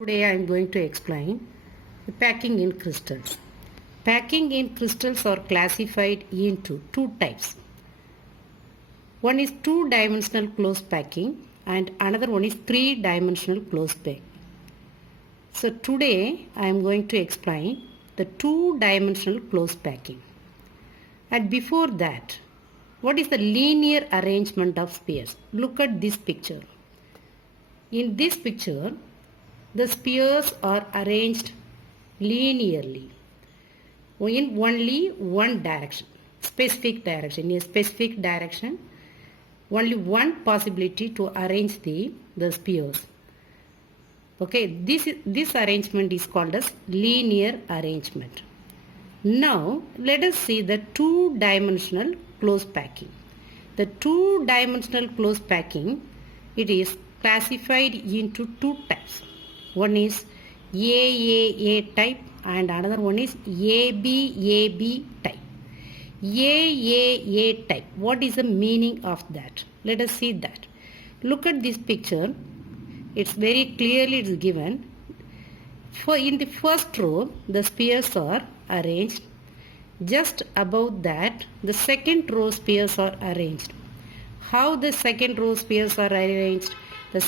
Today I am going to explain packing in crystals. Packing in crystals are classified into two types. One is two-dimensional close packing and another one is three-dimensional close packing. So today I am going to explain the two-dimensional close packing. And before that, what is the linear arrangement of spheres? Look at this picture. In this picture, the spheres are arranged linearly in only one direction, specific direction. In a specific direction, only one possibility to arrange the spheres. Okay, this arrangement is called as linear arrangement. Now, let us see the two-dimensional close packing. The two-dimensional close packing, it is classified into two types. One is AAA type and another one is ABAB type. AAA type, what is the meaning of that? Let us see that. Look at this picture. It's very clearly given. In the first row, the spheres are arranged. Just above that, the second row spheres are arranged. How the second row spheres are arranged? In the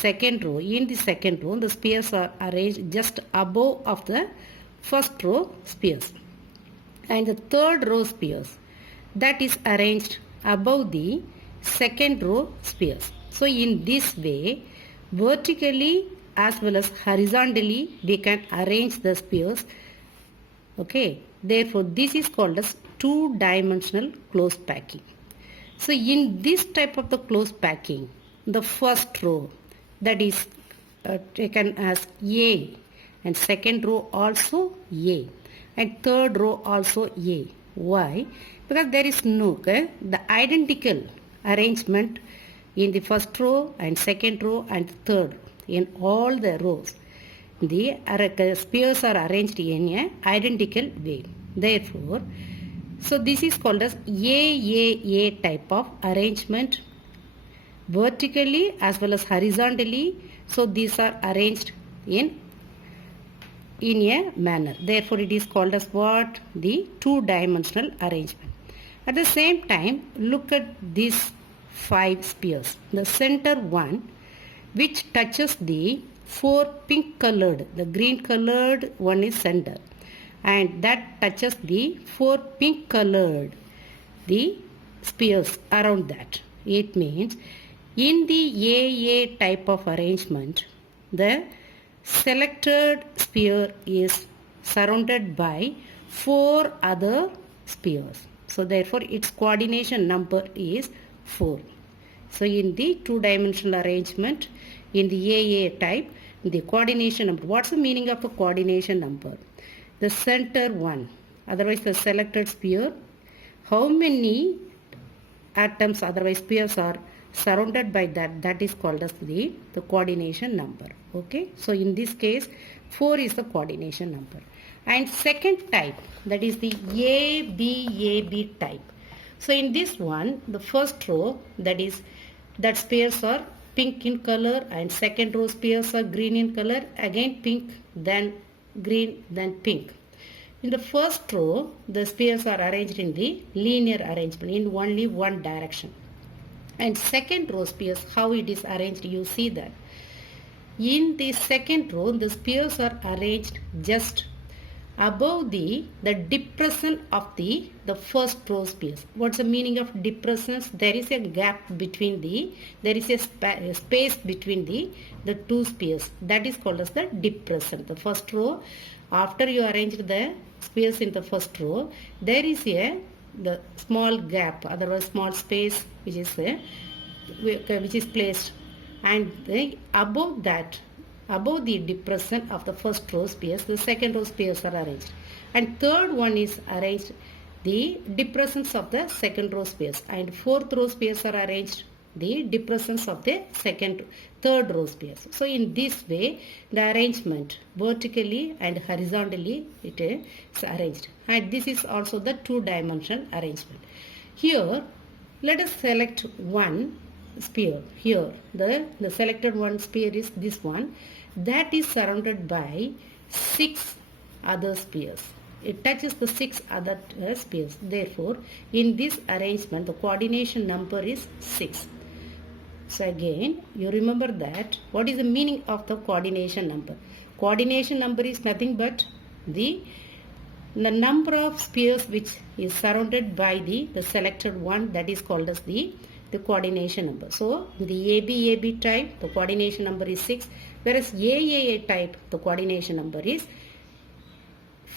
second row, the spheres are arranged just above of the first row spheres. And the third row spheres, that is arranged above the second row spheres. So in this way, vertically as well as horizontally, we can arrange the spheres. Okay, therefore this is called as two-dimensional close packing. So in this type of the close packing, the first row, that is taken as A, and second row also A, and third row also A. Why? Because there is no the identical arrangement in the first row and second row and third in all the rows. The spheres are arranged in an identical way. Therefore, so this is called as AAA type of arrangement, vertically as well as horizontally. So these are arranged in a manner. Therefore, it is called as what? The two-dimensional arrangement. At the same time, look at these five spheres. The center one, which touches the four pink colored, the green colored one is center, and that touches the four pink colored, the spheres around that. It means in the AA type of arrangement, the selected sphere is surrounded by four other spheres. So therefore its coordination number is 4. So in the two-dimensional arrangement, in the AA type, the coordination number, what's the meaning of the coordination number? The center one, otherwise the selected sphere, how many atoms, otherwise spheres are surrounded by that is called as the coordination number. Okay, so in this case 4 is the coordination number. And second type, that is the ABAB type. So in this one, the first row, that spheres are pink in color, and second row spheres are green in color, again pink, then green, then pink. In the first row, the spheres are arranged in the linear arrangement in only one direction. And second row spheres, how it is arranged, you see that. In the second row, the spheres are arranged just above the depression of the first row spheres. What's the meaning of depressions? There is a gap between there is a space between the two spheres. That is called as the depression. The first row, after you arranged the spheres in the first row, there is the small gap, otherwise small space which is placed, and above the depression of the first row spheres, the second row spheres are arranged, and third one is arranged the depressions of the second row spheres, and fourth row spheres are arranged the depressions of the third row spheres. So in this way, the arrangement vertically and horizontally it is arranged, and this is also the two-dimensional arrangement. Here, let us select one sphere. Here the selected one sphere is this one, that is surrounded by 6 other spheres. It touches the 6 other spheres. Therefore, in this arrangement, the coordination number is 6. So again, you remember that what is the meaning of the coordination number? Coordination number is nothing but the number of spheres which is surrounded by the selected one, that is called as the coordination number. So in the AB type, the coordination number is 6, whereas AAA type, the coordination number is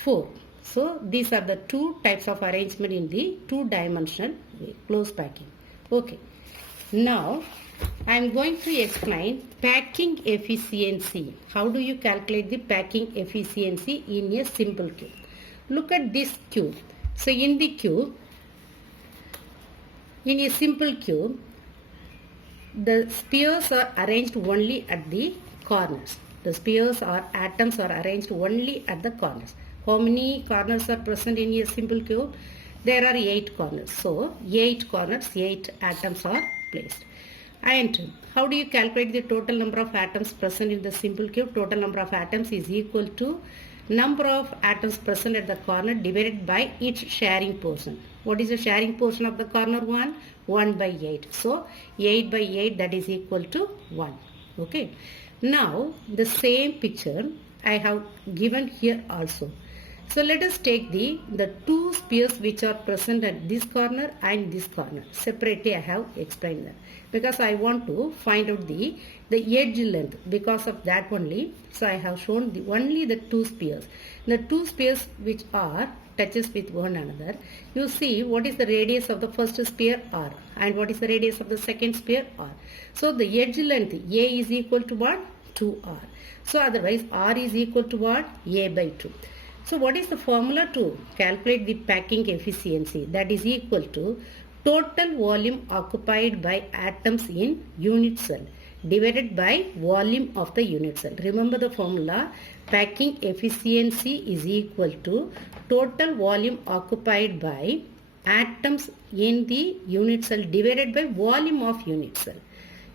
4. So these are the two types of arrangement in the two-dimensional way, close packing. Okay. Now I am going to explain packing efficiency. How do you calculate the packing efficiency in a simple cube? Look at this cube. So in the cube, in a simple cube, the spheres are arranged only at the corners. The spheres or atoms are arranged only at the corners. How many corners are present in a simple cube? There are 8 corners. So 8 corners, 8 atoms are placed. And how do you calculate the total number of atoms present in the simple cube? Total number of atoms is equal to number of atoms present at the corner divided by its sharing portion. What is the sharing portion of the corner one? 1 by 8. So 8 by 8, that is equal to 1. Okay. Now the same picture I have given here also. So let us take the two spheres which are present at this corner and this corner. Separately I have explained that. Because I want to find out the edge length. Because of that only, so I have shown only the two spheres. The two spheres which are touches with one another. You see what is the radius of the first sphere R and what is the radius of the second sphere R. So the edge length A is equal to what? 2R. So otherwise R is equal to what? A by 2. So what is the formula to calculate the packing efficiency? That is equal to total volume occupied by atoms in unit cell divided by volume of the unit cell. Remember the formula, packing efficiency is equal to total volume occupied by atoms in the unit cell divided by volume of unit cell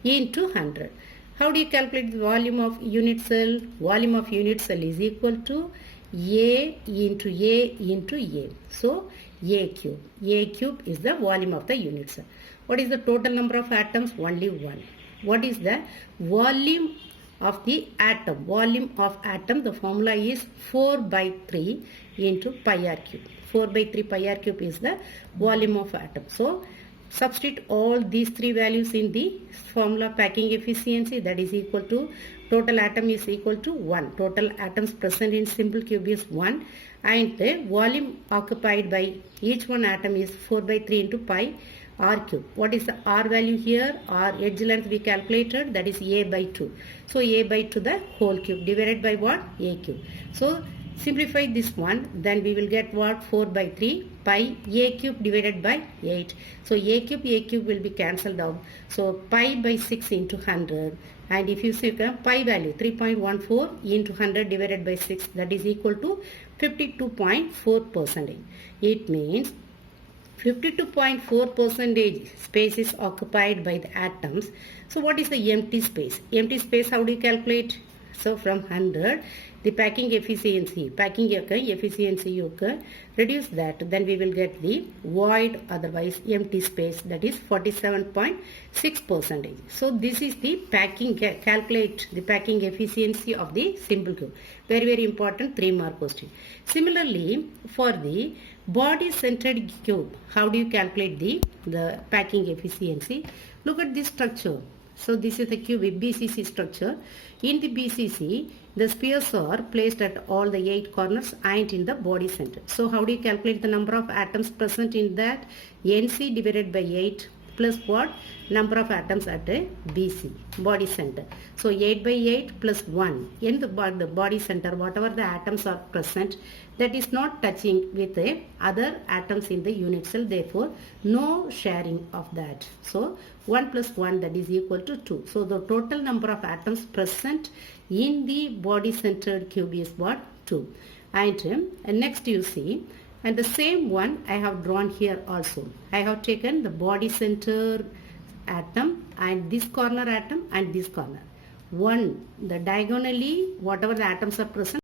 into 100. How do you calculate the volume of unit cell? Volume of unit cell is equal to A into A into A. So A cube. A cube is the volume of the unit cell. What is the total number of atoms? Only 1. What is the volume of the atom? Volume of atom, the formula is 4 by 3 into pi r cube. 4 by 3 pi r cube is the volume of atom. So substitute all these three values in the formula packing efficiency, that is equal to total atom is equal to 1. Total atoms present in simple cube is 1 and the volume occupied by each one atom is 4 by 3 into pi r cube. What is the r value here? R edge length we calculated, that is A by 2. So A by 2 the whole cube divided by what? A cube. So simplify this one, then we will get what? 4 by 3 pi A cube divided by 8. So A cube will be cancelled out. So pi by 6 into 100. And if you see pi value 3.14 into 100 divided by 6, that is equal to 52.4%. It means 52.4% space is occupied by the atoms. So what is the empty space? Empty space, how do you calculate? So from 100, the packing efficiency you can reduce that, then we will get the void, otherwise empty space, that is 47.6%. So this is the packing, calculate the packing efficiency of the simple cube. Very, very important 3-mark question. Similarly, for the body centered cube, how do you calculate the packing efficiency? Look at this structure. So this is the cube BCC structure. In the BCC, the spheres are placed at all the 8 corners and in the body center. So how do you calculate the number of atoms present in that? NC divided by 8 plus what? Number of atoms at a BC, body center. So 8 by 8 plus 1 in the body center, whatever the atoms are present, that is not touching with the other atoms in the unit cell, therefore no sharing of that. So 1 plus 1, that is equal to 2. So the total number of atoms present in the body centered cube is what? 2. And next you see, and the same one I have drawn here also. I have taken the body center atom and this corner atom and this corner. 1. The diagonally, whatever the atoms are present,